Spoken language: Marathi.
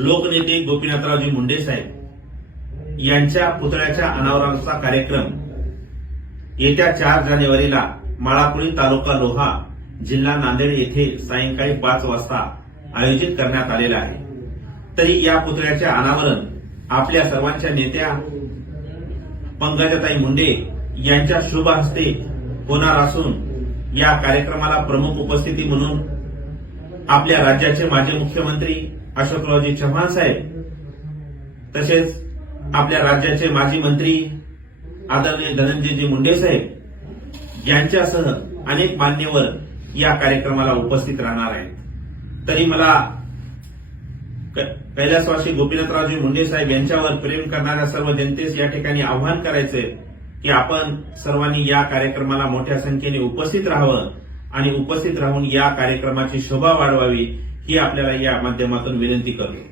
लोकनेते गोपीनाथरावजी मुंडे साहेब यांच्या पुतळ्याच्या अनावरणाचा कार्यक्रम येत्या 4 जानेवारीला माळापुरी तालुका लोहा जिल्हा नांदेड येथे सायंकाळी 5 वाजता आयोजित करण्यात आलेला आहे। तरी या पुतळ्याचे अनावरण आपल्या सर्वांच्या नेत्या पंकजाताई मुंडे यांच्या शुभ हस्ते होणार असून या कार्यक्रमाला प्रमुख उपस्थिती म्हणून आपल्या राज्याचे माजी मुख्यमंत्री अशोकरावजी चव्हाण साहेब तसेच आपल्या राज्याचे माजी मंत्री आदरणीय धनंजयजी मुंडे साहेब यांच्यासह अनेक मान्यवर या कार्यक्रमाला उपस्थित राहणार आहेत। तरी मला कैलासवासी गोपीनाथरावजी मुंडे साहेब यांच्यावर प्रेम करणाऱ्या सर्व जनतेस या ठिकाणी आवाहन करायचंय की आपण सर्वांनी या कार्यक्रमाला मोठ्या संख्येने उपस्थित राहावं आणि उपस्थित राहून या कार्यक्रमाची शोभा वाढवावी ही आपल्याला या माध्यमातून विनंती करतो।